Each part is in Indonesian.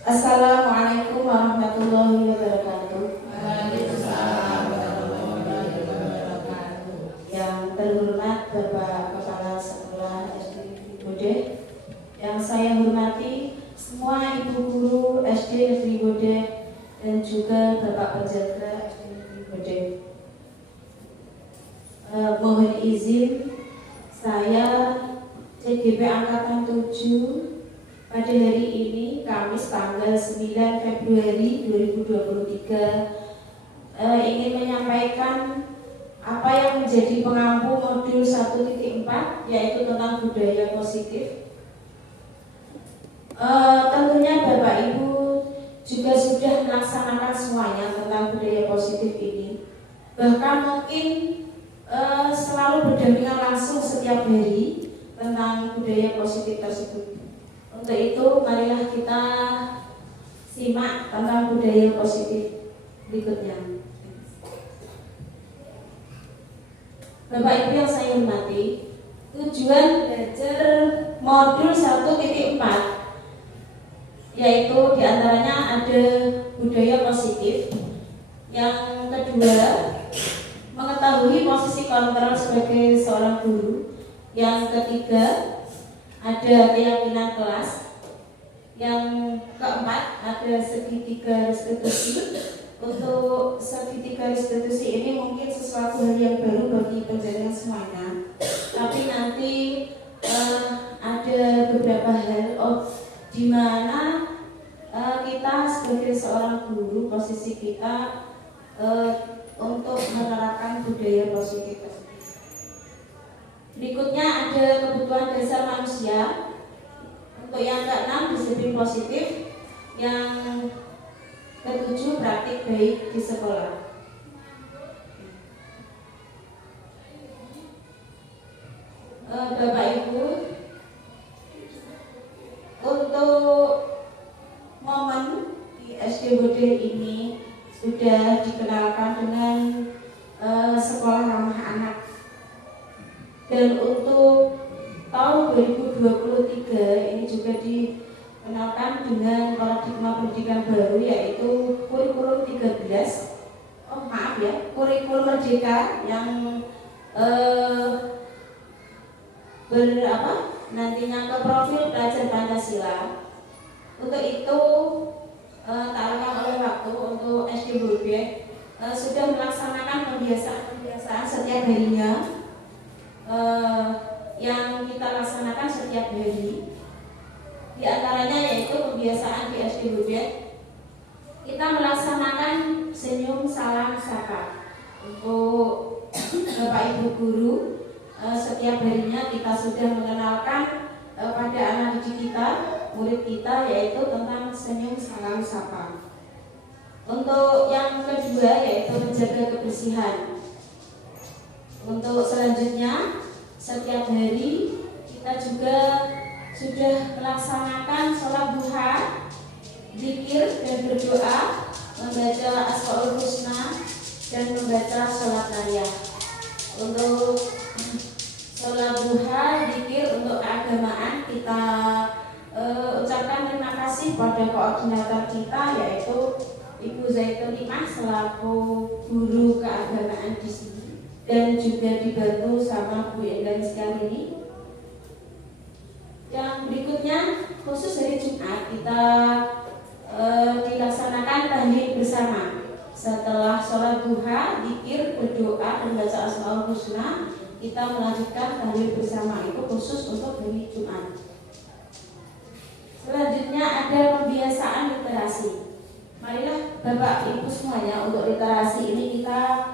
Assalamualaikum warahmatullahi wabarakatuh. Waalaikumsalam warahmatullahi wabarakatuh. Yang terhormat Bapak Kepala Sekolah SD Negeri Bode, yang saya hormati semua ibu guru SD Negeri Bode dan juga Bapak penjaga SD Negeri Bode. Mohon izin saya CGP Angkatan 7 pada hari ini Kamis tanggal 9 Februari 2023 ingin menyampaikan apa yang menjadi pengampu modul 1.4 yaitu tentang budaya positif. Tentunya Bapak Ibu juga sudah melaksanakan semuanya tentang budaya positif ini. Bahkan mungkin selalu berdampingan langsung setiap hari tentang budaya positif tersebut. Untuk itu marilah kita simak tentang budaya positif berikutnya. Bapak Ibu yang saya hormati, tujuan belajar modul 1.4 yaitu diantaranya ada budaya positif. Yang kedua, mengetahui posisi kontrol sebagai seorang guru. Yang ketiga, ada keyakinan kelas. Yang keempat, ada segitiga restitusi. Untuk segitiga restitusi ini mungkin sesuatu hal yang baru bagi penjaga semuanya, tapi nanti ada beberapa hal di mana kita sebagai seorang guru, posisi kita untuk menerapkan budaya positif. Berikutnya ada kebutuhan dasar manusia. Untuk yang ke-6 disiplin positif. Yang ke-7 praktik baik di sekolah. Bapak Ibu, untuk momen di SD Bode ini sudah dikenalkan dengan sekolah ramah anak. Dan untuk tahun 2023 ini juga dikenalkan dengan paradigma pendidikan baru yaitu kurikulum 13. Kurikulum merdeka yang nantinya ke profil pelajar Pancasila. Untuk itu tak lengkap oleh waktu untuk SD Bode sudah melaksanakan pembiasaan setiap harinya. Yang kita laksanakan setiap hari, di antaranya yaitu pembiasaan di SD Bode. Kita melaksanakan senyum salam sapa untuk Bapak Ibu guru. Setiap harinya kita sudah mengenalkan pada anak didik kita, murid kita, yaitu tentang senyum salam sapa. Untuk yang kedua yaitu menjaga kebersihan. Untuk selanjutnya, setiap hari kita juga sudah melaksanakan sholat duha, zikir dan berdoa, membaca Asmaul Husna dan membaca sholat raya. Untuk sholat duha, zikir untuk keagamaan kita ucapkan terima kasih pada koordinator kita yaitu Ibu Zaitun Imah selaku guru keagamaan di sini. Dan juga dibantu sama Bu Endang sekali. Yang berikutnya khusus hari Jumat kita dilaksanakan tahlil bersama. Setelah sholat duha, zikir, berdoa dan baca Asmaul Husna, kita melanjutkan tahlil bersama. Itu khusus untuk hari Jumat. Selanjutnya ada pembiasaan literasi. Marilah Bapak Ibu semuanya, untuk literasi ini kita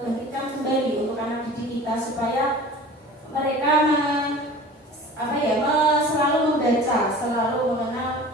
bangkitkan kembali untuk anak didik kita supaya mereka selalu membaca, selalu mengenal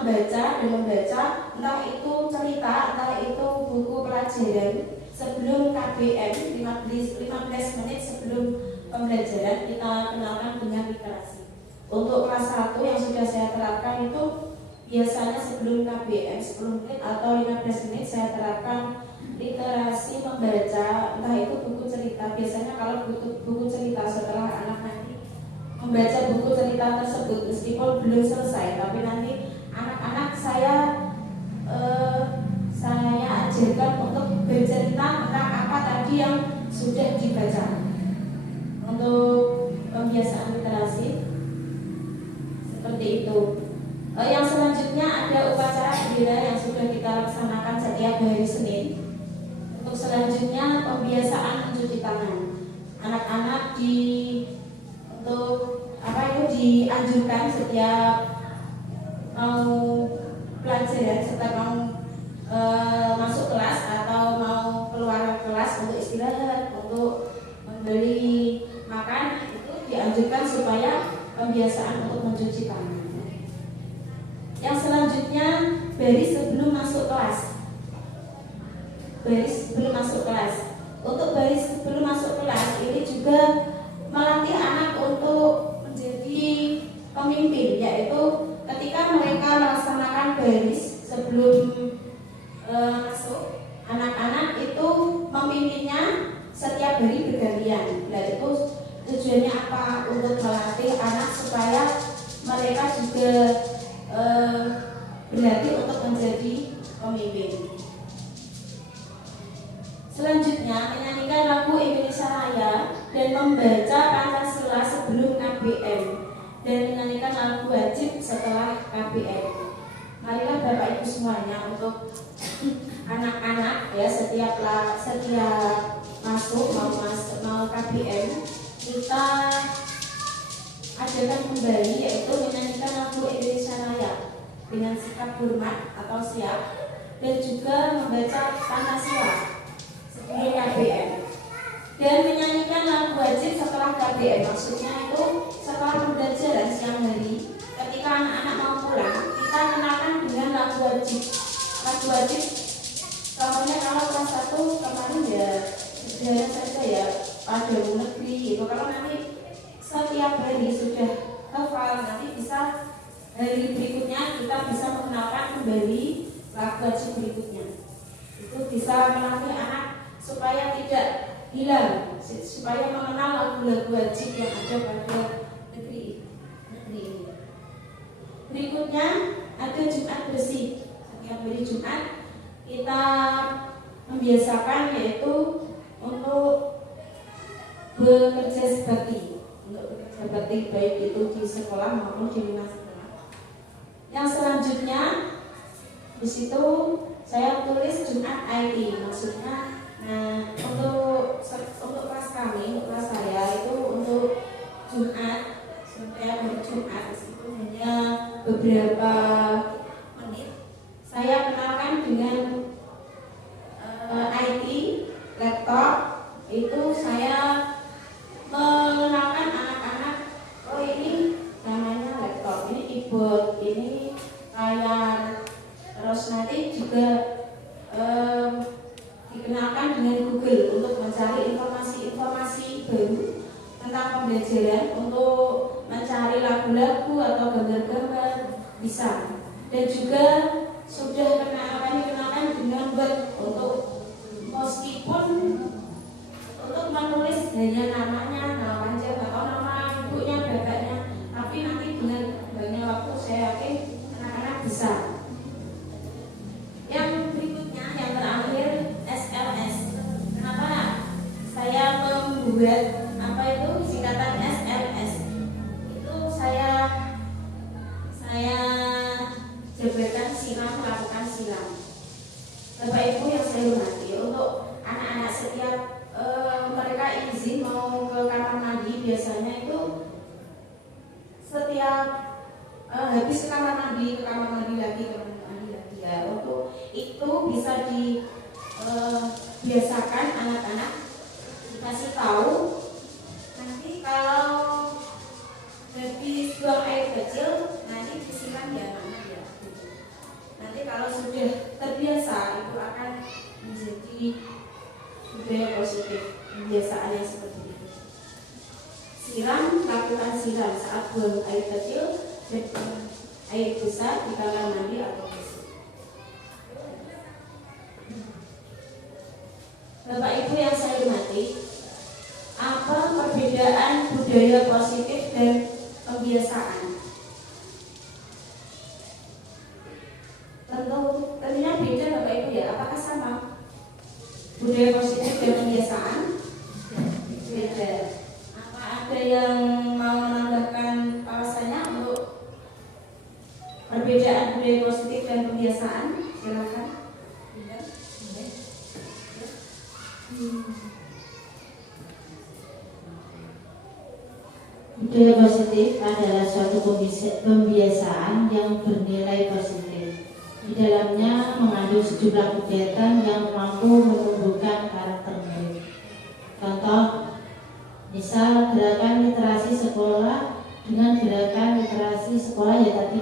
membaca dan membaca, entah itu cerita, entah itu buku pelajaran. Sebelum KBM 15 menit sebelum pembelajaran kita kenalkan dengan literasi. Untuk kelas 1 yang sudah saya terapkan itu biasanya sebelum KBM 10 menit atau 15 menit saya terapkan literasi membaca, entah itu buku cerita. Biasanya kalau buku cerita setelah anak nanti membaca buku cerita tersebut, meskipun belum selesai, tapi nanti anak-anak saya ajarkan untuk bercerita tentang apa tadi yang sudah dibaca untuk pembiasaan literasi seperti itu. Yang selanjutnya ada upacara bendera yang sudah kita laksanakan setiap hari Senin. Untuk selanjutnya pembiasaan mencuci tangan. Anak-anak dianjurkan setiap mau pelajaran, setiap mau masuk kelas atau mau keluar kelas untuk istirahat, untuk membeli makan, itu dianjurkan supaya pembiasaan untuk mencuci tangan. Yang selanjutnya baris sebelum masuk kelas. Baris sebelum masuk kelas. Untuk baris sebelum masuk kelas ini juga melatih anak untuk menjadi pemimpin, yaitu ketika mereka melaksanakan baris sebelum masuk, anak-anak itu memimpinnya setiap hari bergantian. Nah, itu tujuannya apa? Untuk melatih anak supaya mereka juga berlatih untuk menjadi pemimpin. Selanjutnya menyanyikan lagu Indonesia Raya dan membaca Pancasila sebelum KBM dan menyanyikan lagu wajib setelah KBM. Marilah Bapak Ibu semuanya untuk anak-anak ya, setiap masuk mau KBM kita adakan kembali, yaitu menyanyikan lagu Indonesia Raya dengan sikap hormat atau siap, dan juga membaca Pancasila sebelum KBM dan menyanyikan lagu wajib setelah KBM. Maksudnya itu setelah pembelajaran siang hari, ketika anak-anak mau pulang, kita kenalkan dengan lagu wajib. Lagu wajib contohnya kalau kelas 1 kemarin ya sederhana saja ya, pada negeri itu. Kalau nanti setiap hari sudah hafal, nanti bisa hari berikutnya kita bisa mengenalkan kembali lagu wajib berikutnya. Itu bisa melatih anak supaya tidak hilang, supaya mengenal lagu-lagu wajib yang ada pada negeri ini. Berikutnya ada Jumat bersih. Setiap hari Jumat kita membiasakan, yaitu untuk bekerja bakti, baik itu di sekolah maupun di rumah sekolah. Yang selanjutnya di situ saya tulis Jumat IT, maksudnya untuk kelas kami, untuk kelas saya itu untuk Jumat, setiap hari Jumat itu hanya beberapa menit saya kenalkan dengan IT, laptop. Itu saya mengenalkan anak-anak, oh ini namanya laptop, ini keyboard, ini layar. Terus nanti juga dikenalkan dengan Google untuk mencari informasi-informasi baru tentang pembelajaran, untuk mencari lagu-lagu atau gambar-gambar bisa. Dan juga sudah dikenalkan dengan Word, untuk meskipun untuk menulis hanya namanya, nama panjang atau nama ibunya, bapaknya, tapi nanti dengan banyak waktu saya yakin anak-anak bisa. Yang berikutnya, yang terakhir, SLS. Kenapa saya membuat singkatan SLS? Itu saya jabarkan silam, melakukan silam. Bapak Ibu yang saya hormati, untuk anak-anak setiap mereka izin mau ke kamar mandi, biasanya itu setiap habis ke kamar mandi lagi ya. Untuk itu bisa dibiasakan anak-anak, dikasih tahu nanti kalau habis buang air kecil nanti disiram ya mana ya. Nanti kalau sudah terbiasa itu akan menjadi budaya positif, kebiasaan yang seperti itu. Siram, lakukan siram saat buang air kecil dan air besar di kamar mandi atau WC. Bapak Ibu yang saya hormati, apa perbedaan budaya positif dan kebiasaan? perbedaan budaya positif dan kebiasaan. Silakan. Budaya positif adalah suatu pembiasaan yang bernilai positif. Di dalamnya mengandung sejumlah kegiatan yang mampu menumbuhkan karakter baik. Contoh, misal gerakan literasi sekolah dengan gerakan literasi sekolah ya tadi,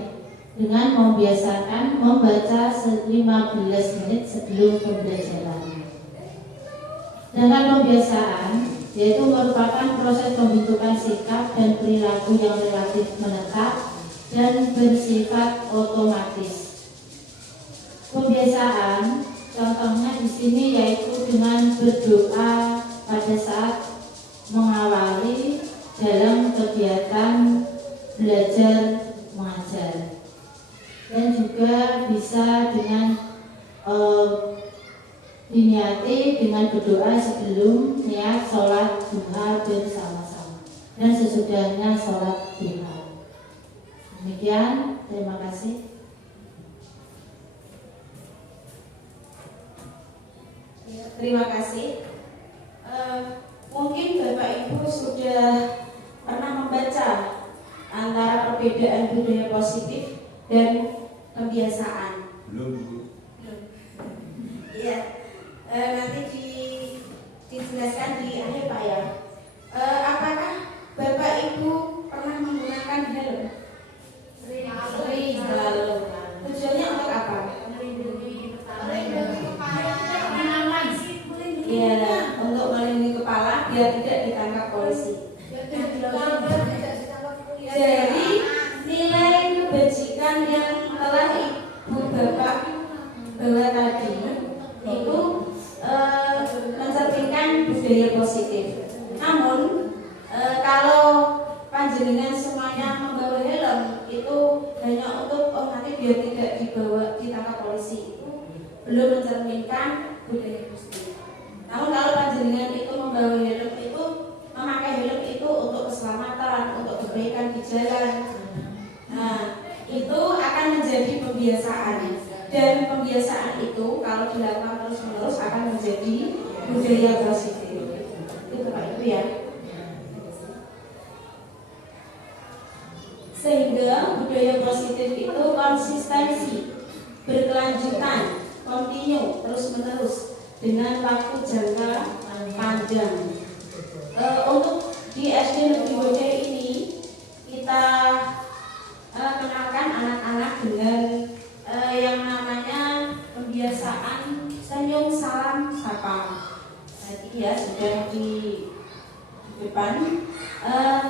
dengan membiasakan membaca 15 menit sebelum pembelajaran. Dengan pembiasaan, yaitu merupakan proses pembentukan sikap dan perilaku yang relatif menetap dan bersifat otomatis. Pembiasaan contohnya di sini yaitu dengan berdoa pada saat mengawali dalam kegiatan belajar mengajar, dan juga bisa dengan diniati dengan berdoa sebelum niat sholat duha bersama-sama dan sesudahnya sholat duha. Demikian, terima kasih. Terima kasih. Mungkin Bapak Ibu sudah pernah membaca antara perbedaan budaya positif dan kebiasaan. Belum. Iya. Nanti dijelaskan di akhir Pak ya. Apakah Bapak Ibu pernah menggunakan helm? Sering. Selalu. Tujuannya untuk apa? Ya, untuk melindungi kepala biar tidak ditangkap polisi. Jadi nilai kebajikan yang telah Ibu Bapak bawa tadi itu mencerminkan budaya positif. Namun kalau panjenengan semuanya membawa helm itu hanya untuk nanti biar tidak ditangkap polisi, itu belum mencerminkan budaya positif. Namun kalau panjenengan itu membawa helm itu, memakai helm itu untuk keselamatan, untuk kebaikan di jalan. Nah, itu akan menjadi pembiasaan. Dan pembiasaan itu kalau dilakukan terus-menerus akan menjadi budaya positif. Itu Bapak Ibu ya. Sehingga budaya positif itu konsistensi, berkelanjutan, kontinu, terus-menerus dengan waktu jangka panjang. Untuk di SD Negeri Bojai ini kita kenalkan anak-anak dengan yang namanya pembiasaan senyum salam sapa. Tadi ya sudah di depan.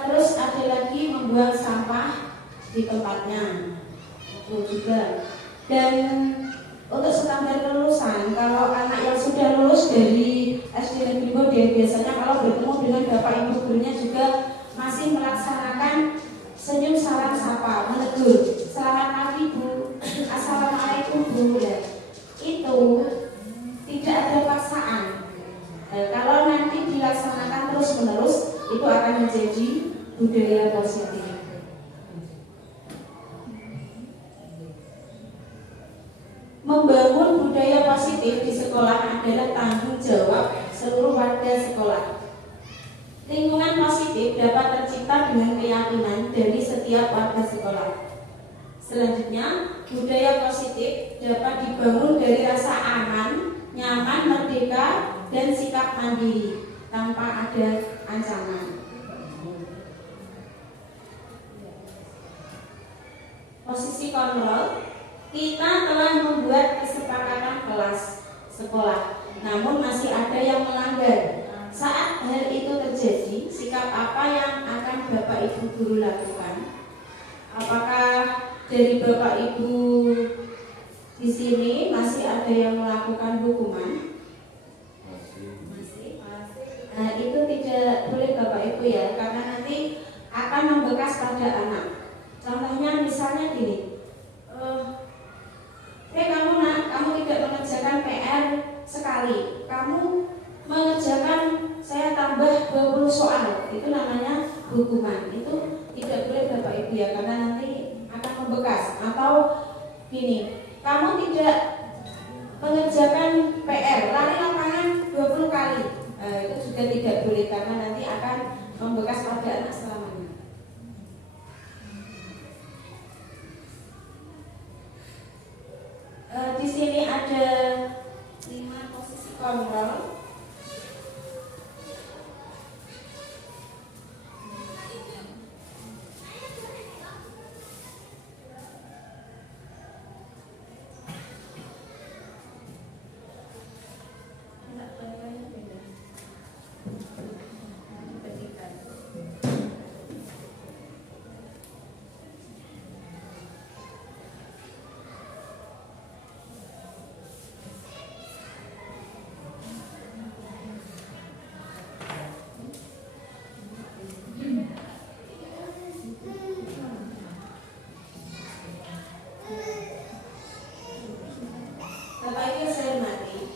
Terus ada lagi membuang sampah di tempatnya. Itu juga. Dan untuk standar kelulusan, kalau anak yang sudah lulus dari SD Negeri Bojai biasanya kalau bertemu dengan bapak ibu gurunya juga masih melaksanakan senyum salam sapa, menegur, selamat pagi Bu, assalamualaikum Bu. Itu tidak ada paksaan. Kalau nanti dilaksanakan terus menerus, itu akan menjadi budaya positif. Membangun budaya positif di sekolah adalah tanggung jawab seluruh warga sekolah. Lingkungan positif dapat tercipta dengan keyakinan dari setiap warga sekolah. Selanjutnya, budaya positif dapat dibangun dari rasa aman, nyaman, merdeka, dan sikap mandiri tanpa ada ancaman. Posisi kontrol, kita telah membuat kesepakatan kelas sekolah, namun masih ada yang melanggar. Saat hal itu terjadi, sikap apa yang akan Bapak Ibu guru lakukan? Apakah dari Bapak Ibu di sini masih ada yang melakukan hukuman? Masih. Nah, itu tidak boleh Bapak Ibu ya, karena nanti akan membekas pada anak. Contohnya misalnya gini, kamu nak, kamu tidak mengerjakan PR sekali, kamu mengerjakan saya tambah 20 soal, itu namanya hukuman. Itu tidak boleh Bapak Ibu ya, karena nanti akan membekas. Atau Gini, kamu tidak mengerjakan PR, lari lapangan 20 kali, itu juga tidak boleh karena nanti akan membekas pada anak selamanya. Di sini ada 5 posisi kontrol. Bapak Ibu saya hormati,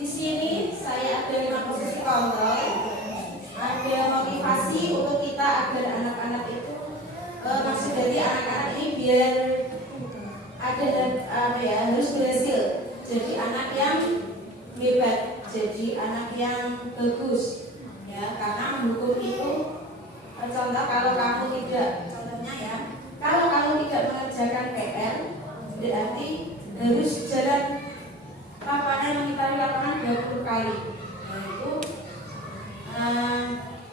di sini saya ada 5 posisi kontrol, ada motivasi untuk kita agar anak-anak itu maksud dari anak-anak ini biar ada dan harus berhasil jadi anak yang hebat, jadi anak yang bagus, ya karena mendukung itu. Contoh kalau kamu tidak, contohnya ya, kalau kamu tidak mengerjakan PR berarti harus jalan lapangan mengitari lapangan 20 kali. Nah itu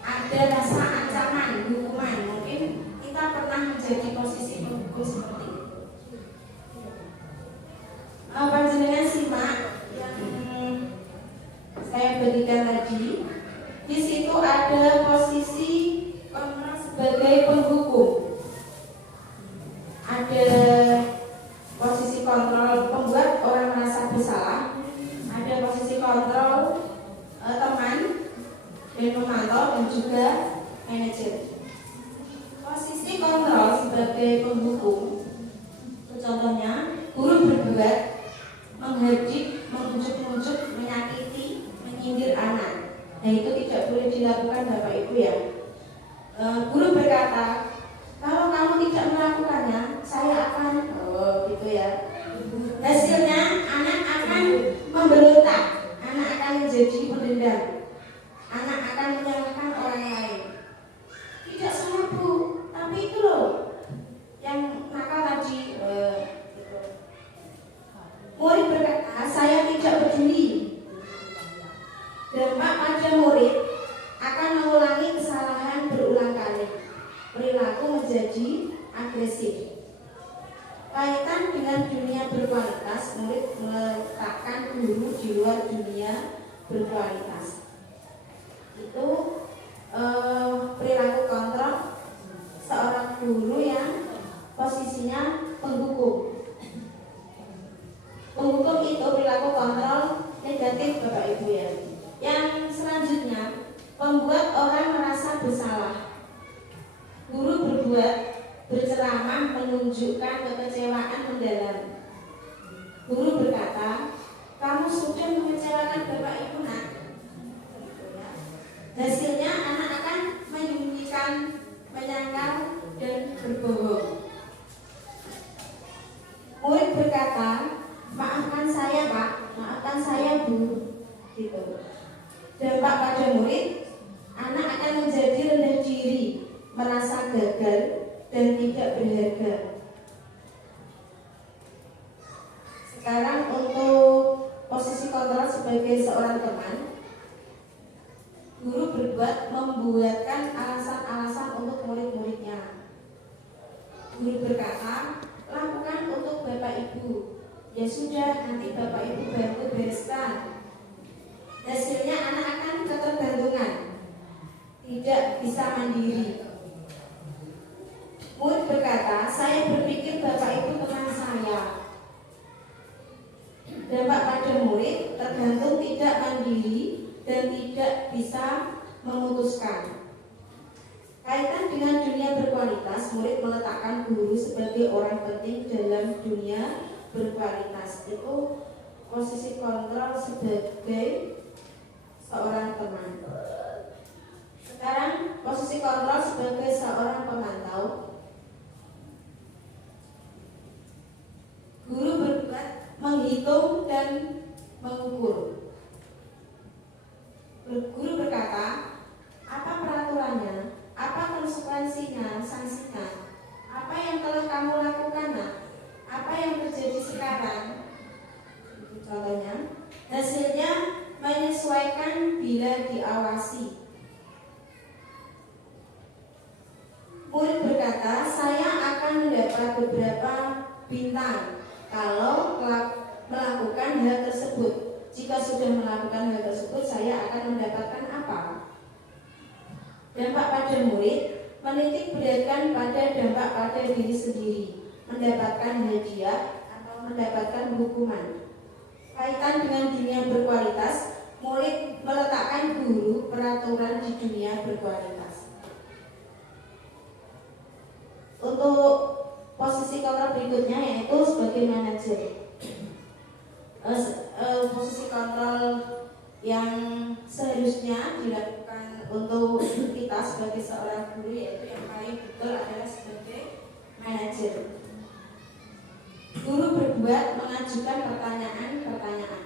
ada rasa ancaman hukuman. Mungkin kita pernah menjadi posisi penghukum seperti itu. Panjenengan simak yang saya berikan tadi. Di situ ada posisi kontrol sebagai penghukum. Ada posisi kontrol pembuat orang merasa bersalah, ada posisi kontrol teman dan pemantau dan juga manajer. Posisi kontrol sebagai penghukum, contohnya guru berbuat menghardik, mengujuk-ujuk, menyakiti, menyindir anak. Nah itu tidak boleh dilakukan Bapak Ibu ya. Guru berkata, kalau kamu tidak melakukannya, saya akan gitu ya. Hasilnya anak akan memberontak, anak akan menjadi pendendam, anak akan menyalahkan orang lain. Tidak salah Bu, tapi itu loh yang nakal tadi. Gitu. Murid berkata, saya tidak peduli. Dampak pada murid akan mengulangi kesalahan berulang kali. Perilaku menjadi agresif. Kaitan dengan dunia berkualitas, murid meletakkan guru di luar dunia berkualitas. Itu perilaku kontrol seorang guru yang posisinya penghukum. Penghukum itu perilaku kontrol negatif Bapak Ibu ya. Yang selanjutnya, membuat orang merasa bersalah. Guru berbuat berceramah menunjukkan kekecewaan mendalam. Guru berkata, kamu sudah mengecewakan Bapak Ibu nak. Hasilnya anak akan menyembunyikan, menyangkal dan berbohong. Murid berkata, maafkan saya Pak, maafkan saya Bu, gitu. Dampak pada murid, anak akan menjadi rendah diri, merasa gagal dan tidak berharga. Sekarang untuk posisi kontrol sebagai seorang teman, guru membuatkan alasan-alasan untuk murid-muridnya. Guru berkata, lakukan untuk Bapak Ibu. Ya sudah, nanti Bapak Ibu bantu bereskan. Hasilnya anak akan ketergantungan, tidak bisa mandiri. Murid berkata, saya berpikir Bapak Ibu teman saya. Dampak pada murid tergantung tidak mandiri dan tidak bisa memutuskan. Kaitan dengan dunia berkualitas, murid meletakkan guru sebagai orang penting dalam dunia berkualitas. Itu posisi kontrol sebagai seorang teman. Sekarang posisi kontrol sebagai seorang pemantau. menghitung dan mengukur. Guru berkata, apa peraturannya? Apa konsekuensinya, sanksinya? Apa yang telah kamu lakukan, nak? Apa yang terjadi sekarang? Contohnya, hasilnya menyesuaikan bila diawasi. Murid berkata, saya akan mendapat beberapa bintang kalau melakukan hal tersebut. Jika sudah melakukan hal tersebut, saya akan mendapatkan apa? Dampak pada murid menitik beratkan pada dampak pada diri sendiri, mendapatkan hadiah atau mendapatkan hukuman. Kaitan dengan dunia berkualitas, murid meletakkan guru peraturan di dunia berkualitas. Untuk posisi kontrol berikutnya yaitu sebagai manajer. Posisi kontrol yang seharusnya dilakukan untuk kita sebagai seorang guru yaitu yang paling betul adalah sebagai manajer. Guru berbuat mengajukan pertanyaan-pertanyaan.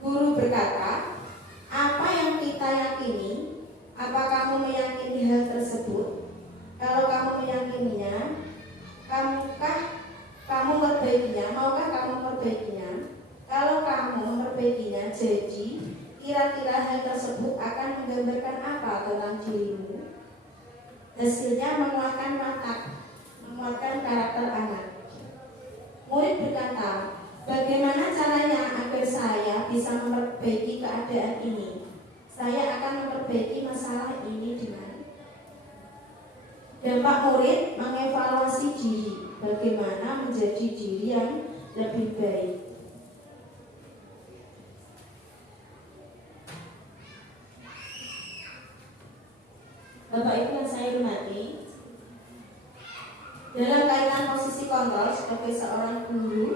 Guru berkata, apa yang kita yakini? Apa kamu meyakini hal tersebut? Kalau kamu meyakininya, kamu memperbaikinya? Maukah kamu memperbaikinya? Kalau kamu memperbaikinya, jadi kira-kira hal tersebut akan menggambarkan apa tentang dirimu? Hasilnya menguatkan karakter anak. Murid berkata, bagaimana caranya agar saya bisa memperbaiki keadaan ini? Saya akan memperbaiki masalah ini dengan dampak. Murid mengevaluasi diri, bagaimana menjadi diri yang lebih baik. Bapak Ibu yang saya hormati, dalam kaitan posisi kontrol sebagai seorang guru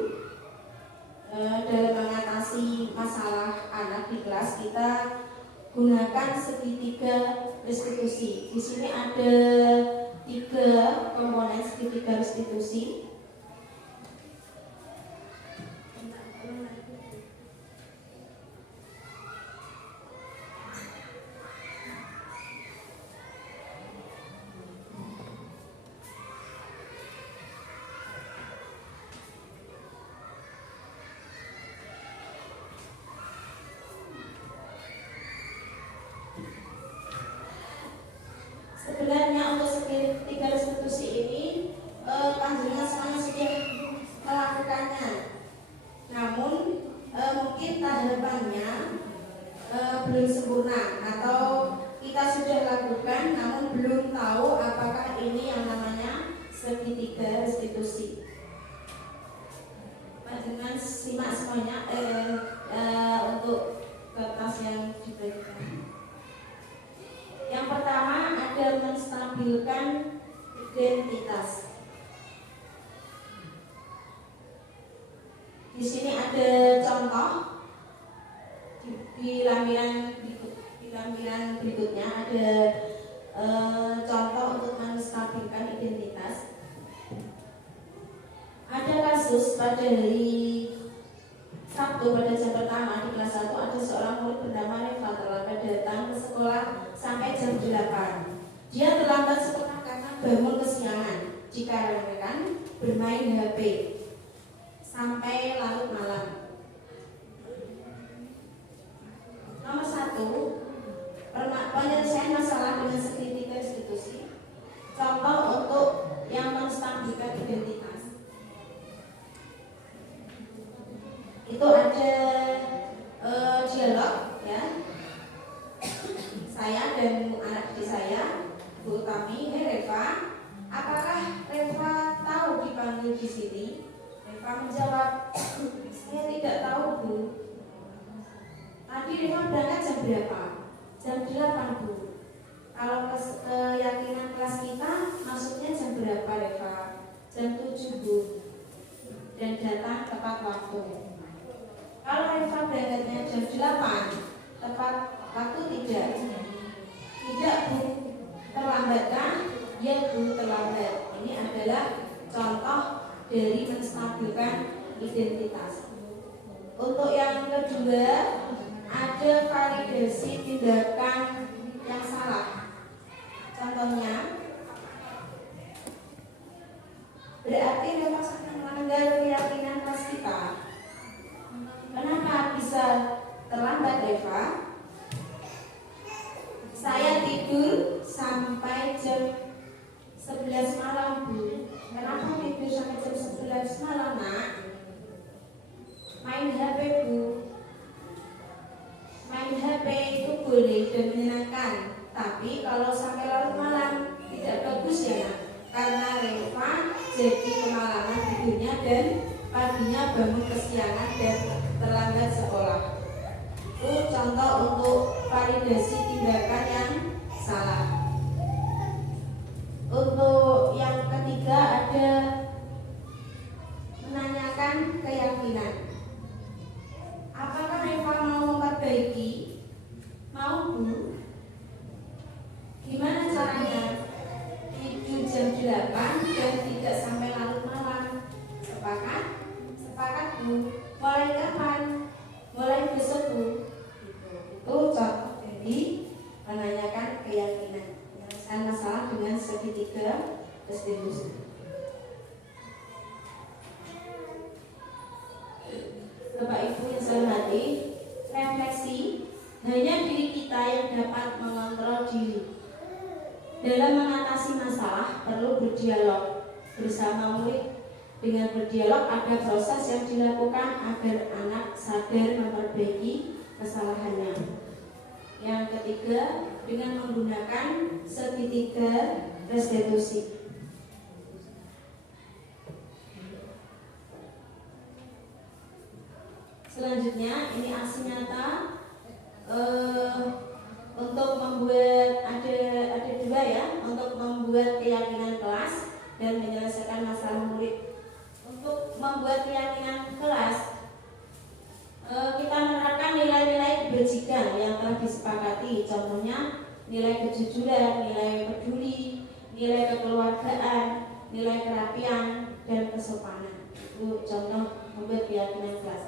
dalam mengatasi masalah anak di kelas, kita gunakan segitiga restitusi. Di sini ada 3 komponen segitiga restitusi. Sebenarnya untuk segitiga restitusi ini panjenengan semuanya sudah melakukannya. Namun mungkin tahapannya belum sempurna, atau kita sudah lakukan namun belum tahu apakah ini yang namanya segitiga restitusi. Panjenengan simak semuanya untuk kertas yang diberikan. Yang pertama ada menstabilkan identitas. Di sini ada contoh di lampiran berikutnya ada contoh untuk menstabilkan identitas. Ada kasus pada hari Sabtu pada jam pertama di kelas 1 ada seorang murid bernama Reva terlambat datang ke sekolah sampai jam 8. Dia terlambat sekolah karena bangun kesiangan dikarenakan bermain HP sampai larut malam. Nomor 1, penyelesaian masalah dengan segitiga restitusi. Contoh untuk yang menstabilkan identitas. Itu ada dialog ya, saya dan anak didik saya, Bu Utami. Reva, apakah Reva tahu dipanggil di sini? Reva menjawab, saya tidak tahu, Bu. Tadi Reva berangkat jam berapa? Jam 8, Bu. Kalau keyakinan kelas kita masuknya jam berapa, Reva? Jam 7, Bu. Dan datang tepat waktu. Kalau Reva berangkatnya jam 8, tepat waktu tidak? Tidak, Bu. Terlambat kan? Ya, Bu, terlambat. Ini adalah contoh dari menstabilkan identitas. Untuk yang kedua, ada validasi tindakan yang salah. Contohnya, berarti Reva sedang melanggar keyakinan kelas kita. Kenapa bisa terlambat, Reva? Saya tidur sampai jam 11 malam, Bu. Kenapa tidur sampai jam 11 malam, Nak? Main HP, Bu. Main HP itu boleh dan menyenangkan, tapi kalau sampai larut malam tidak bagus ya, Nak. Karena Reva jadi kemalaman tidurnya dan paginya bangun kesiangan dan terlambat sekolah. Itu contoh untuk validasi tindakan yang salah. Untuk yang ketiga ada menanyakan keyakinan. Apakah Reva mau memperbaiki? Mau, Bu? Gimana caranya? Tidur jam 8 dan tidak sampai larut malam. Sepakat? Sepakat, Bu. Mulai kapan? Mulai besok, Bu. Itu contoh dari menanyakan keyakinan. Menyelesaikan masalah dengan segitiga restitusi. Bapak Ibu yang saya hormati, refleksi hanya diri kita yang dapat mengontrol diri. Dalam mengatasi masalah perlu berdialog bersama murid. Dengan berdialog ada proses yang dilakukan agar anak sadar memperbaiki kesalahannya. Yang ketiga, dengan menggunakan segitiga restitusi. Selanjutnya ini aksi nyata untuk membuat ada dua ya, untuk membuat keyakinan kelas dan menyelesaikan masalah murid. Untuk membuat keyakinan kelas, kita menerapkan nilai-nilai kebajikan yang telah disepakati. Contohnya nilai kejujuran, nilai peduli, nilai kekeluargaan, nilai kerapian, dan kesopanan. Itu contoh membuat keyakinan kelas.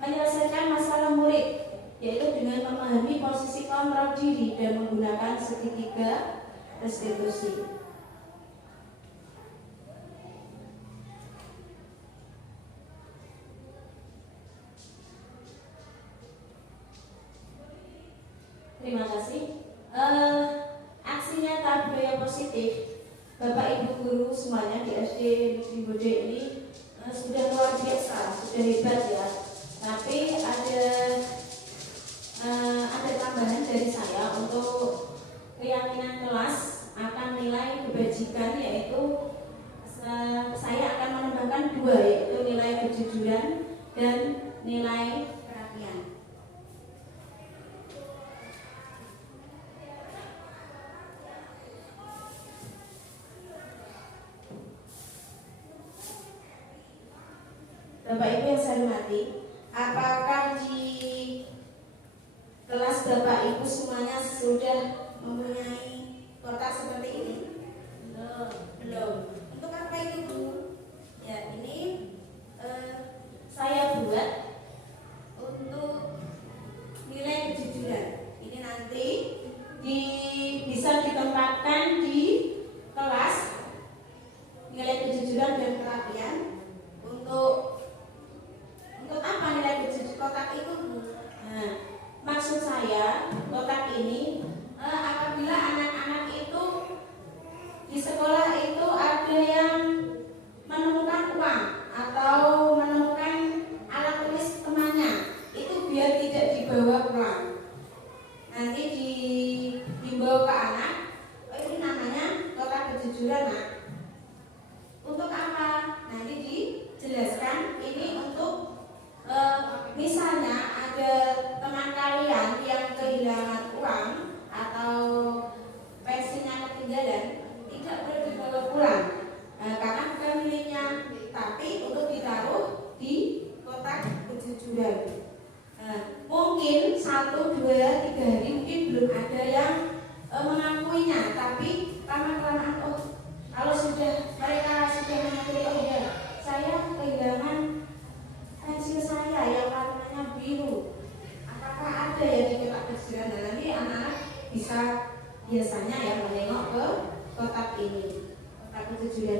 Menyelesaikan masalah murid, yaitu dengan memahami posisi kontrol diri dan menggunakan segitiga restitusi. Terima kasih. Aksi nyata budaya positif, Bapak Ibu guru semuanya di SD Negeri Bode ini sudah luar biasa, sudah hebat ya. Tapi ada tambahan dari saya untuk keyakinan kelas akan nilai kebajikan, yaitu saya akan menambahkan dua, yaitu nilai kejujuran dan nilai kerapian. Bapak Ibu yang saya hormati, apakah di kelas Bapak Ibu semuanya sudah mempunyai kotak seperti ini? Belum. Untuk apa itu, Bu? Ya, ini saya buat untuk nilai kejujuran. Ini nanti bisa ditempatkan di kelas nilai kejujuran dan kerapian. Untuk apa nilai kejujuran kotak itu, Bu? Nah, maksud saya kotak ini apabila anak-anak itu di sekolah itu ada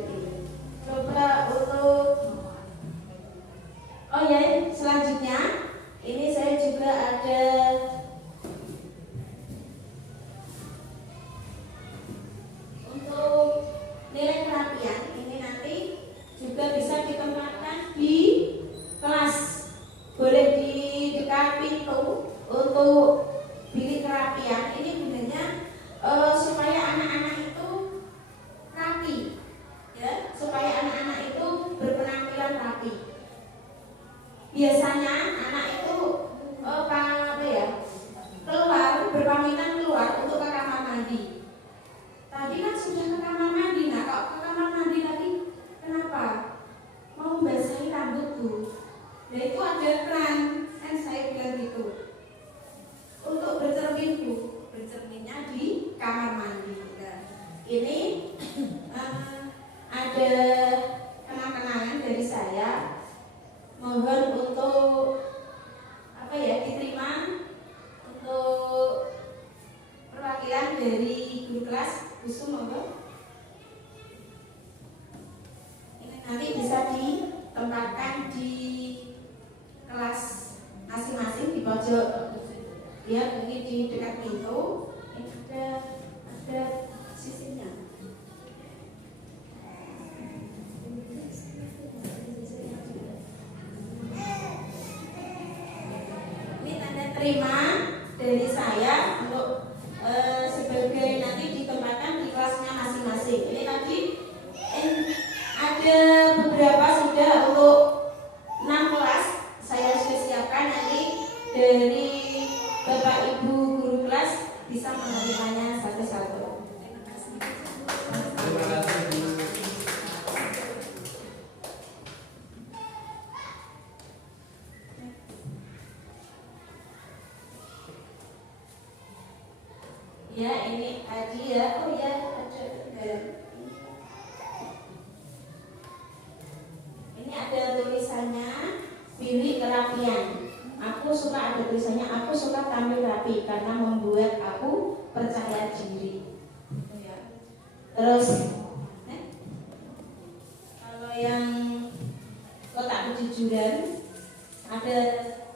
ini. Coba untuk selanjutnya ini saya juga ada untuk nilai kerapian. Ini nanti juga bisa ditempatkan di kelas, boleh di dekat pintu untuk bilik kerapian. Ini gunanya supaya anak-anak itu rapi, ya, supaya anak-anak itu berpenampilan rapi. Biasanya anak itu keluar, berpamitan keluar untuk ke kamar mandi. Tadi kan sudah ke kamar mandi, nah kalau ke kamar mandi lagi, kenapa? Mau membasahi rambutku. Nah itu ada keran, kan saya bilang gitu. Untuk bercerminnya di kamar mandi. Nah, ini ada kenang-kenangan dari saya. Mohon untuk diterima untuk perwakilan dari guru kelas Busu, monggo. Ini nanti bisa ditempatkan di kelas masing-masing di pojok, ya, ini di dekat pintu. Ini ada sisinya. Ini tanda terima dari saya untuk sebagai nanti ditempatkan di kelasnya masing-masing. Ini tadi ada beberapa sudah untuk 6 kelas saya sudah siapkan, nanti dari Bapak Ibu guru kelas bisa menerimanya satu-satu. Terima kasih. Terima kasih, Bu. Ya, ini tadi ya. Oh ya, ada. Ini ada tulisannya bilik kerapian. Aku suka ada tulisannya, aku suka tampil rapi karena membuat aku percaya diri. Terus kalau yang kotak kejujuran ada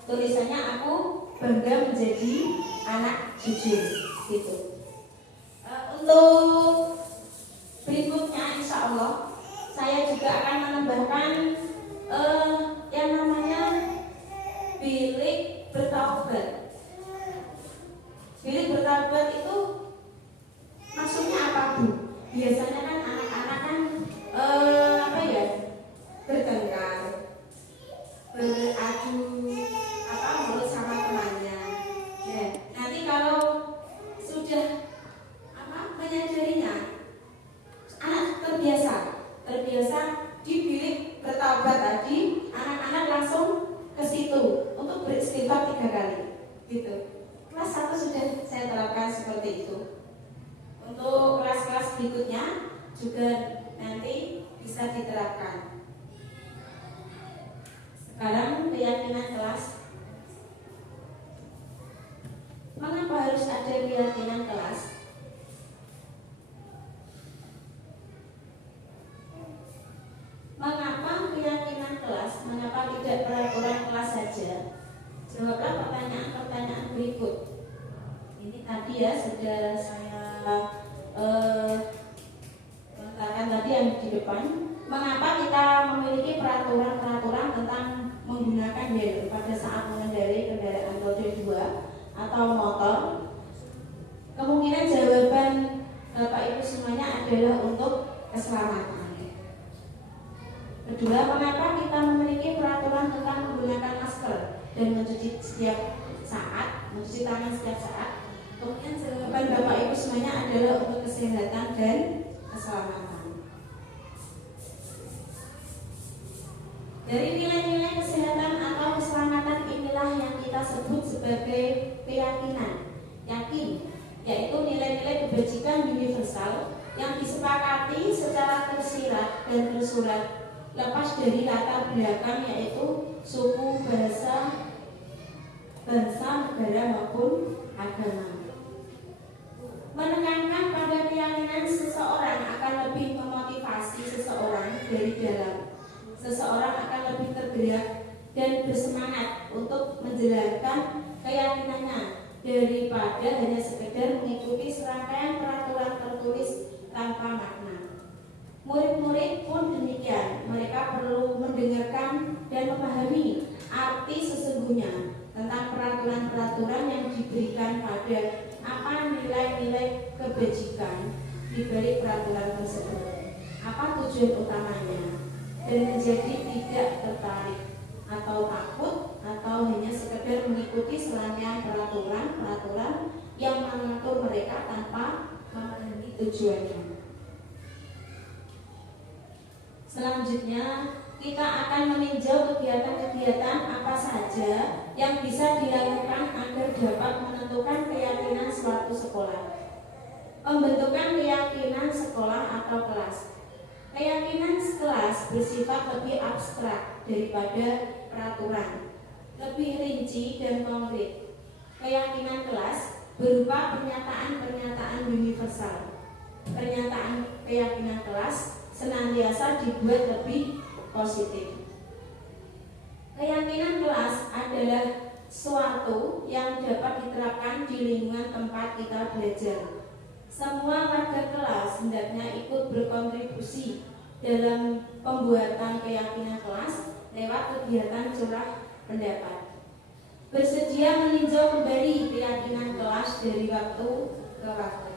tulisannya, aku bangga menjadi anak jujur, gitu. Untuk berikutnya insya Allah saya juga akan menambahkan yang namanya bilik bertaubat. Bilik bertaubat itu maksudnya apa, Bu? Biasanya kan anak-anak kan bertengkar, beradu mulut sama temannya. Ya, nanti kalau sudah menyadarinya, anak terbiasa di bilik bertaubat tadi, anak-anak langsung ke situ untuk beristighfar 3 kali, gitu. Kelas 1 sudah saya terapkan seperti itu. Untuk kelas-kelas berikutnya juga nanti bisa diterapkan. Sekarang keyakinan kelas. Mengapa harus ada keyakinan kelas? Mengapa keyakinan kelas? Mengapa tidak peraturan kelas saja? Jawablah pertanyaan-pertanyaan berikut. Ini tadi ya sudah saya katakan tadi yang di depan. Mengapa kita memiliki peraturan-peraturan tentang menggunakan helm pada saat mengendarai kendaraan roda 2 atau motor? Kemungkinan jawaban Bapak Ibu semuanya adalah untuk keselamatan. Kedua, mengapa kita memiliki peraturan tentang menggunakan masker dan mencuci tangan setiap saat? Kemudian jawaban Bapak Ibu semuanya adalah untuk kesehatan dan keselamatan. Dari nilai-nilai kesehatan atau keselamatan inilah yang kita sebut sebagai keyakinan. Yakin, yaitu nilai-nilai kebajikan universal yang disepakati secara tersirat dan tersurat, lepas dari latar belakang yaitu suku, bahasa, negara maupun agama. Menekankan pada keyakinan seseorang akan lebih memotivasi memotivasi seseorang dari dalam. Seseorang akan lebih tergerak dan bersemangat untuk menjalankan keyakinannya daripada hanya sekedar mengikuti serangkaian peraturan tertulis tanpa makna. Murid-murid pun demikian, mereka perlu mendengarkan dan memahami arti sesungguhnya tentang peraturan-peraturan yang diberikan pada apa nilai-nilai kebajikan di balik peraturan tersebut, apa tujuan utamanya, dan menjadi tidak tertarik atau takut atau hanya sekedar mengikuti serangkaian peraturan-peraturan yang mengatur mereka tanpa memahami tujuannya. Selanjutnya, kita akan meninjau kegiatan-kegiatan apa saja yang bisa dilakukan agar dapat menentukan keyakinan suatu sekolah. Pembentukan keyakinan sekolah atau kelas. Keyakinan kelas bersifat lebih abstrak daripada peraturan, lebih rinci dan konkret. Keyakinan kelas berupa pernyataan-pernyataan universal. Pernyataan keyakinan kelas senantiasa dibuat lebih positif. Keyakinan kelas adalah suatu yang dapat diterapkan di lingkungan tempat kita belajar. Semua warga kelas hendaknya ikut berkontribusi dalam pembuatan keyakinan kelas lewat kegiatan curah pendapat. Bersedia meninjau kembali keyakinan kelas dari waktu ke waktu.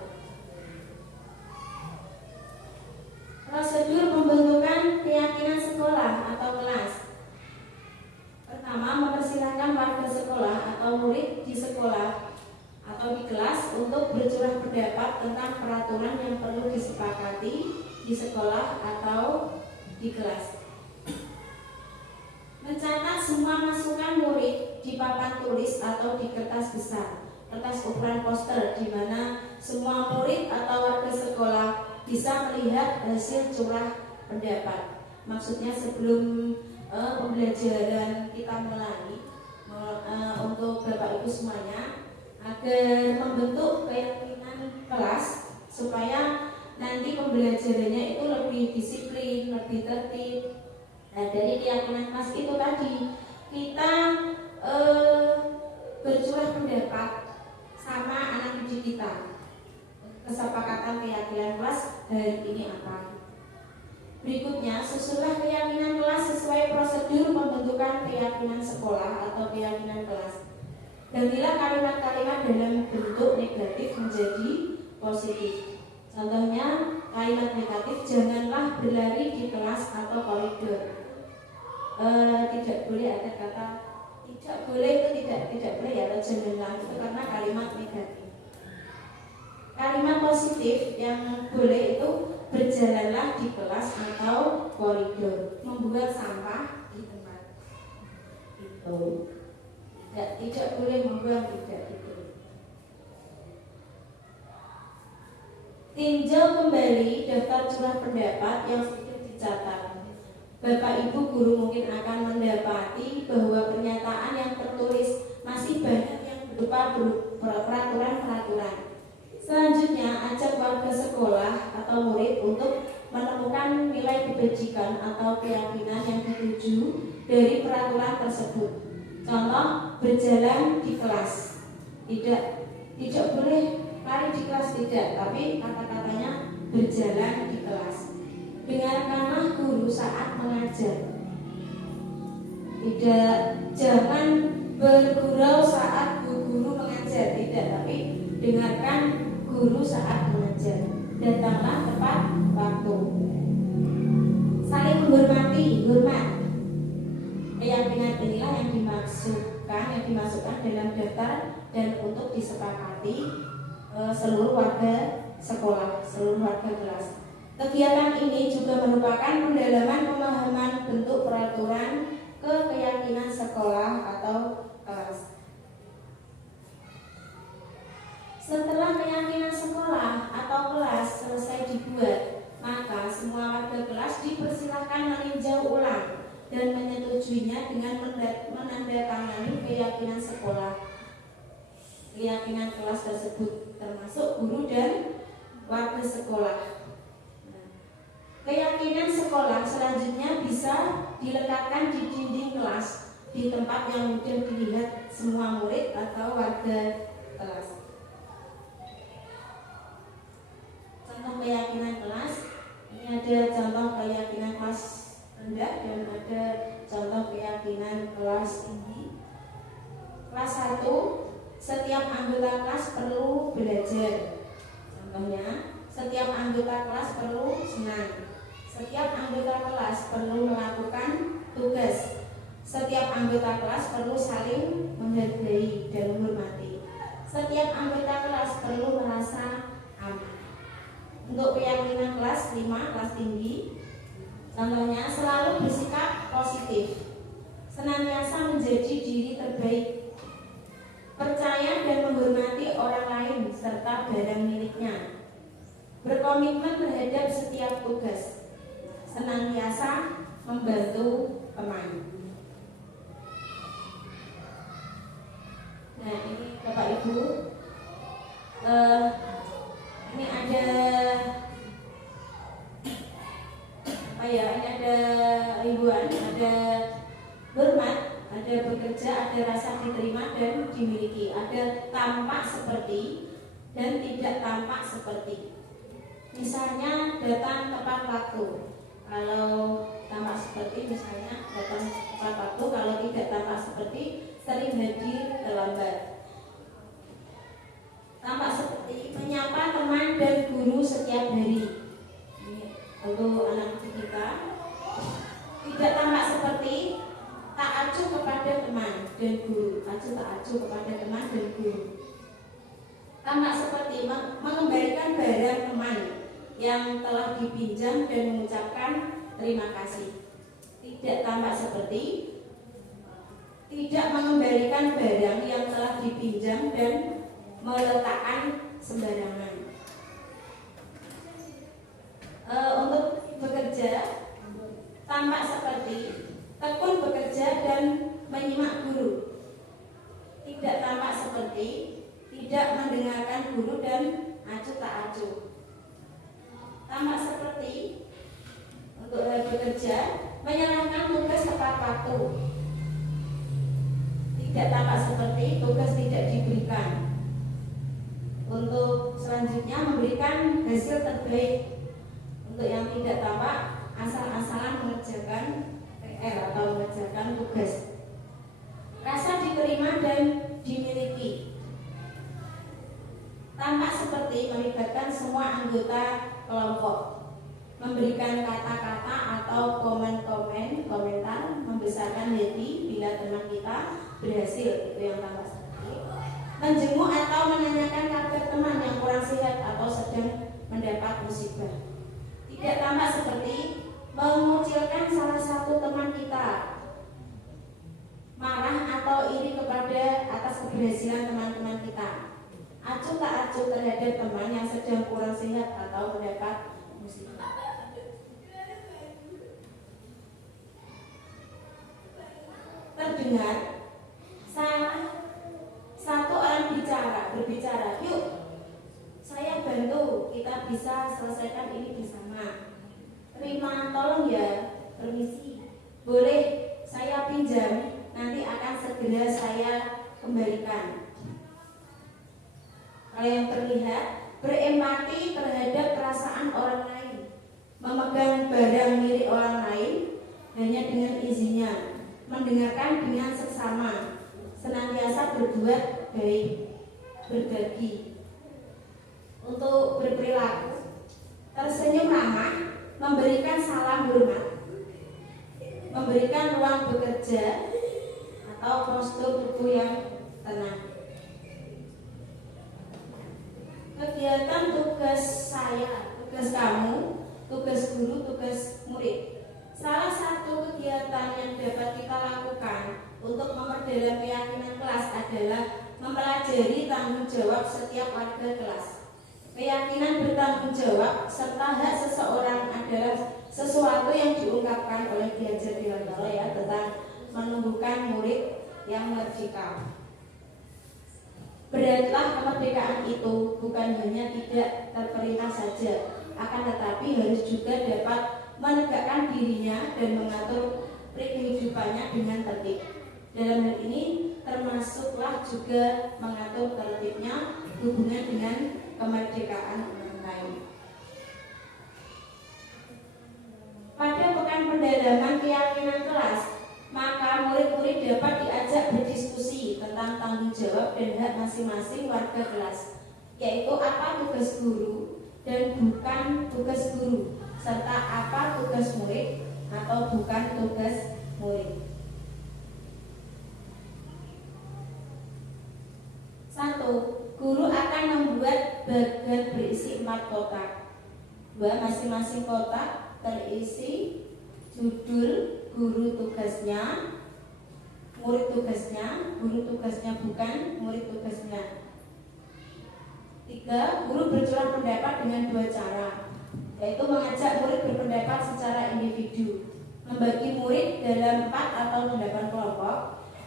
Prosedur pembentukan keyakinan sekolah atau kelas. Pertama, mempersilahkan warga sekolah atau murid di sekolah atau di kelas untuk bercurah pendapat tentang peraturan yang perlu disepakati di sekolah atau di kelas. Mencatat semua masukan murid di papan tulis atau di kertas besar, kertas ukuran poster, di mana semua murid atau warga sekolah bisa melihat hasil curah pendapat. Maksudnya sebelum pembelajaran kita mulai untuk Bapak Ibu semuanya, agar membentuk keyakinan kelas supaya nanti pembelajarannya itu lebih disiplin, lebih tertib. Nah, dari keyakinan kelas itu tadi kita bercurah pendapat sama anak didik kita. Kesepakatan keyakinan kelas hari ini apa? Berikutnya, susunlah keyakinan kelas sesuai prosedur pembentukan keyakinan sekolah atau keyakinan kelas. Gantilah kalimat-kalimat dalam bentuk negatif menjadi positif. Contohnya, kalimat negatif, janganlah berlari di kelas atau koridor. Tidak boleh ada kata tidak boleh, itu tidak boleh ya, atau janganlah, itu karena kalimat negatif. Kalimat positif yang boleh itu berjalanlah di kelas atau koridor, membuang sampah di tempat itu. Tidak boleh membuang, tidak itu. Tinjau kembali daftar curah pendapat yang sudah dicatat. Bapak Ibu guru mungkin akan mendapati bahwa pernyataan yang tertulis masih banyak yang berupa peraturan-peraturan. Selanjutnya, ajak warga sekolah atau murid untuk menemukan nilai kebajikan atau keyakinan yang dituju dari peraturan tersebut. Contoh, berjalan di kelas. Tidak boleh lari di kelas, tidak, tapi kata-katanya berjalan di kelas. Dengarkanlah guru saat mengajar. Tidak, jangan bergurau saat guru mengajar, tidak, tapi dengarkan guru saat mengajar. Datanglah tepat waktu. Saling menghormati, hormat. Keyakinan inilah yang dimasukkan dalam daftar dan untuk disepakati seluruh warga sekolah, seluruh warga kelas. Kegiatan ini juga merupakan pendalaman pemahaman bentuk peraturan ke keyakinan sekolah atau kelas. Setelah keyakinan sekolah atau kelas selesai dibuat, maka semua warga kelas dipersilahkan meninjau ulang dan menyetujuinya dengan menandatangani keyakinan sekolah, keyakinan kelas tersebut, termasuk guru dan warga sekolah. Keyakinan sekolah selanjutnya bisa diletakkan di dinding kelas, di tempat yang mudah dilihat semua murid atau warga kelas. Contoh keyakinan kelas, ini ada contoh keyakinan kelas rendah dan ada contoh keyakinan kelas tinggi. Kelas 1, setiap anggota kelas perlu belajar. Contohnya, setiap anggota kelas perlu senang. Setiap anggota kelas perlu melakukan tugas. Setiap anggota kelas perlu saling menghargai dan menghormati. Setiap anggota kelas perlu merasa aman. Untuk keyakinan kelas 5, kelas tinggi, contohnya selalu bersikap positif, senantiasa menjadi diri terbaik, percaya dan menghormati orang lain serta barang miliknya, berkomitmen terhadap setiap tugas, senantiasa membantu teman. Nah, ini Bapak Ibu, ini ada ini ada ribuan, ada hormat, ada bekerja, ada rasa diterima dan dimiliki, ada tampak seperti dan tidak tampak seperti. Misalnya datang tepat waktu. Kalau tampak seperti misalnya datang tepat waktu, kalau tidak tampak seperti sering hadir terlambat. Tampak seperti menyapa teman dan guru setiap hari. Ini untuk anak didik kita. Tidak tampak seperti tak acuh kepada teman dan guru. Tak acuh kepada teman dan guru. Tampak seperti mengembalikan barang teman yang telah dipinjam dan mengucapkan terima kasih. Tidak tampak seperti tidak mengembalikan barang yang telah dipinjam dan meletakkan sembarangan. Untuk bekerja tampak seperti tekun bekerja dan menyimak guru. Tidak tampak seperti tidak mendengarkan guru dan acuh tak acuh. Tampak seperti untuk bekerja menyerahkan tugas tepat waktu. Tidak tampak seperti tugas tidak diberikan. Untuk selanjutnya memberikan hasil terbaik. Untuk yang tidak tampak asal-asalan mengerjakan PR atau mengerjakan tugas. Rasa diterima dan dimiliki. Tampak seperti melibatkan semua anggota kelompok, memberikan kata-kata atau komentar, membesarkan hati bila teman kita berhasil, itu yang tampak seperti. Menjenguk atau menanyakan kabar teman yang kurang sehat atau sedang mendapat musibah. Tidak tampak seperti mengucilkan salah satu teman kita, marah atau iri kepada atas keberhasilan teman-teman kita. Acuh tak acuh terhadap teman yang sedang kurang sehat atau mendapat musibah. Terdengar salah satu orang berbicara, yuk saya bantu, kita bisa selesaikan ini bersama. Terima, tolong ya, permisi, boleh saya pinjam, nanti akan segera saya kembalikan. Kalau yang terlihat, berempati terhadap perasaan orang lain, memegang barang milik orang lain hanya dengan izinnya, mendengarkan dengan seksama, senantiasa berbuat baik, berbagi. Untuk berperilaku, tersenyum ramah, memberikan salam hormat, memberikan ruang bekerja atau postur tubuh yang tenang. Kegiatan tugas saya, tugas kamu, tugas guru, tugas murid. Salah satu kegiatan yang dapat kita lakukan untuk memperdalam keyakinan kelas adalah mempelajari tanggung jawab setiap warga kelas. Keyakinan bertanggung jawab serta hak seseorang adalah sesuatu yang diungkapkan oleh Ki Hajar Dewantara ya, tentang menumbuhkan murid yang merdeka. Beratlah kemerdekaan itu bukan hanya tidak terperintah saja, akan tetapi harus juga dapat menegakkan dirinya dan mengatur kehidupannya dengan tertib. Dalam hal ini termasuklah juga mengatur tertibnya hubungan dengan kemerdekaan orang lain. Pada pekan pendalaman keyakinan kelas, maka murid-murid dapat diajak berdiskusi tentang tanggung jawab dan hak masing-masing warga kelas, yaitu apa tugas guru dan bukan tugas guru, serta apa tugas murid atau bukan tugas murid. 1. Guru akan membuat bagan berisi 4 kotak. 2. Masing-masing kotak terisi judul guru tugasnya, murid tugasnya, guru tugasnya bukan, murid tugasnya. 3. Guru bercurah pendapat dengan 2 cara, yaitu mengajak murid berpendapat secara individu, membagi murid dalam 4 atau 8 kelompok,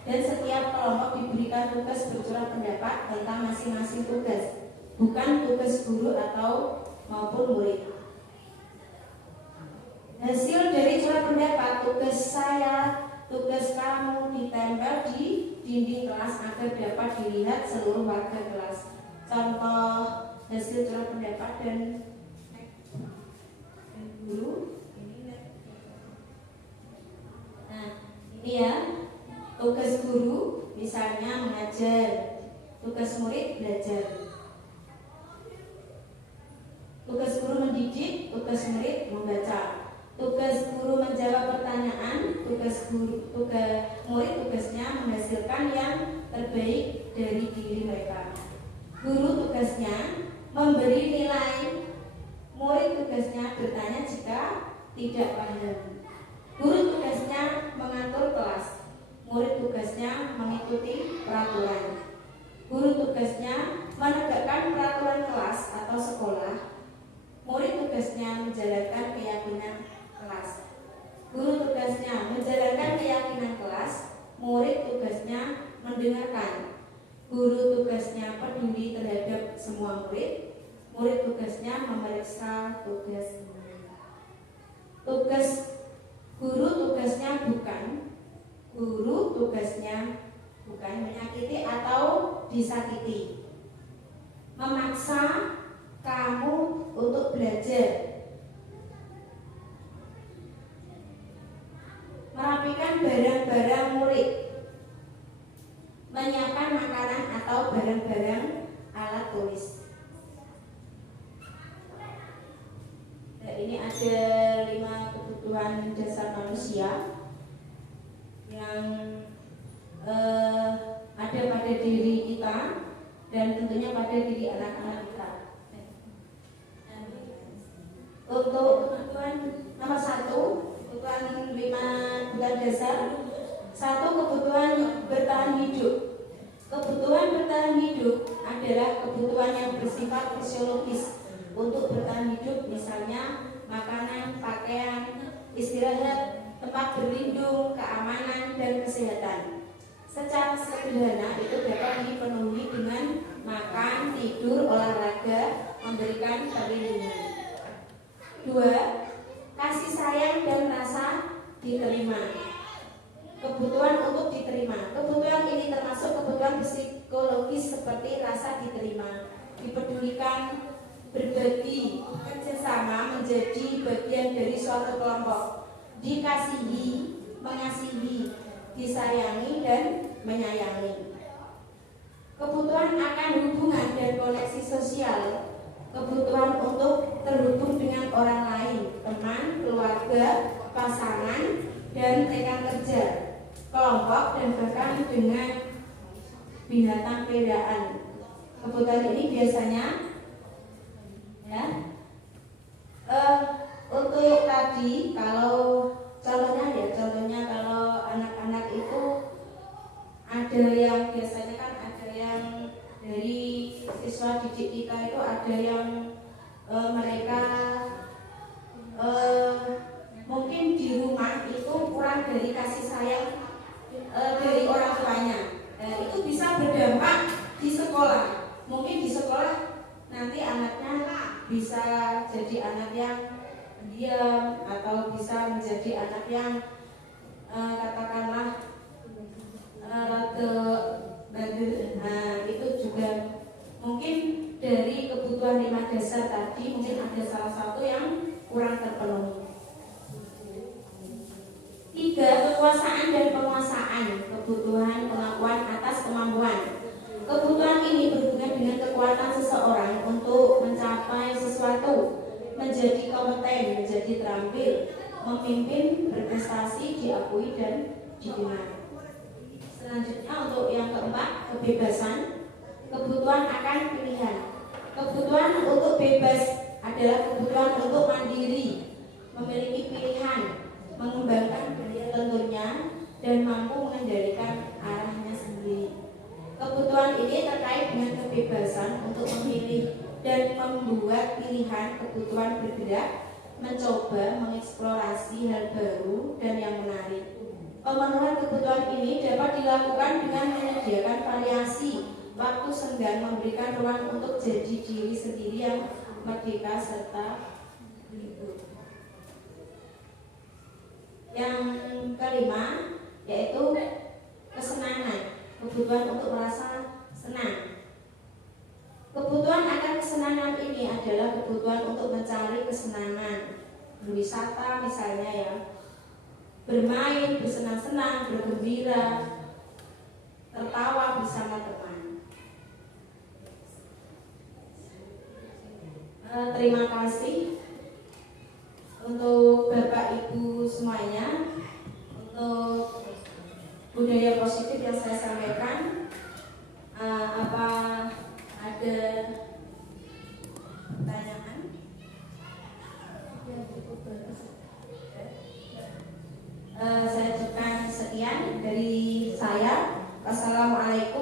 dan setiap kelompok diberikan tugas bercurah pendapat tentang masing-masing tugas, bukan tugas guru atau maupun murid. Hasil dari curah pendapat tugas saya, tugas kamu ditempel di dinding kelas agar dapat dilihat seluruh warga kelas. Contoh hasil curah pendapat dan guru. Nah, ini ya tugas guru, misalnya mengajar, tugas murid belajar. Tugas guru mendidik, tugas murid membaca. Tugas guru menjawab pertanyaan, tugas murid tugasnya menghasilkan yang terbaik dari diri mereka. Guru tugasnya memberi nilai, murid tugasnya bertanya jika tidak paham. Guru tugasnya mengatur kelas, murid tugasnya mengikuti peraturan. Guru tugasnya menegakkan peraturan kelas atau sekolah, murid tugasnya menjalankan keyakinan kelas. Guru tugasnya menjalankan keyakinan kelas, murid tugasnya mendengarkan. Guru tugasnya peduli terhadap semua murid, murid tugasnya memeriksa tugas murid. Tugas guru tugasnya bukan, guru tugasnya bukan menyakiti atau disakiti, memaksa kamu untuk belajar, merapikan barang-barang murid, menyiapkan makanan atau barang-barang alat tulis. Nah, ini ada 5 kebutuhan dasar manusia yang ada pada diri kita dan tentunya pada diri anak-anak kita. Untuk kebutuhan nomor 1, kebutuhan 5 kebutuhan dasar. 1. Kebutuhan bertahan hidup. Kebutuhan bertahan hidup adalah kebutuhan yang bersifat fisiologis untuk bertahan hidup, misalnya makanan, pakaian, istirahat, tempat berlindung, keamanan, dan kesehatan. Secara sederhana itu dapat dipenuhi dengan makan, tidur, olahraga, memberikan perlindungan. 2. Kasih sayang dan rasa diterima. Kebutuhan untuk diterima. Kebutuhan ini termasuk kebutuhan psikologis seperti rasa diterima, dipedulikan, berbagi, kerjasama, menjadi bagian dari suatu kelompok, dikasihi, mengasihi, disayangi, dan menyayangi. Kebutuhan akan hubungan dan koneksi sosial. Kebutuhan untuk terhubung dengan orang lain, teman, keluarga, pasangan, dan rekan kerja, kelompok, dan bahkan dengan binatang peliharaan. Kebutuhan ini biasanya ya untuk tadi kalau contohnya kalau anak-anak itu ada yang biasanya kan ada yang dari siswa didik kita itu ada yang mereka mungkin di rumah itu kurang dari kasih sayang dari orang tuanya. Itu bisa berdampak di sekolah. Mungkin di sekolah nanti anaknya bisa jadi anak yang pendiam atau bisa menjadi anak yang katakanlah rada bandel. Nah, itu juga mungkin dari kebutuhan 5 dasar tadi mungkin ada salah satu yang kurang terpenuhi. 3. Kekuasaan dan penguasaan, kebutuhan pengakuan atas kemampuan. Kebutuhan ini berhubungan dengan kekuatan seseorang untuk mencapai sesuatu, menjadi kompeten, menjadi terampil, memimpin, berprestasi, diakui dan didengar. Selanjutnya untuk yang keempat, kebebasan, kebutuhan akan pilihan. Kebutuhan untuk bebas adalah kebutuhan untuk mandiri, memiliki pilihan, mengembangkan diri tentunya, dan mampu mengendalikan arahnya sendiri. Kebutuhan ini terkait dengan kebebasan untuk memilih dan membuat pilihan, kebutuhan bergerak, mencoba, mengeksplorasi hal baru dan yang menarik. Pemenuhan kebutuhan ini dapat dilakukan dengan menyediakan variasi waktu senggang, memberikan ruang untuk jadi diri sendiri yang merdeka serta libur. Yang kelima yaitu kesenangan, kebutuhan untuk merasa senang. Kebutuhan akan kesenangan ini adalah kebutuhan untuk mencari kesenangan, berwisata misalnya ya, bermain, bersenang-senang, bergembira, tertawa bersama teman. Terima kasih untuk Bapak Ibu semuanya untuk budaya positif yang saya sampaikan. Apa ada pertanyaan? Saya ucapkan sekian dari saya. Wassalamualaikum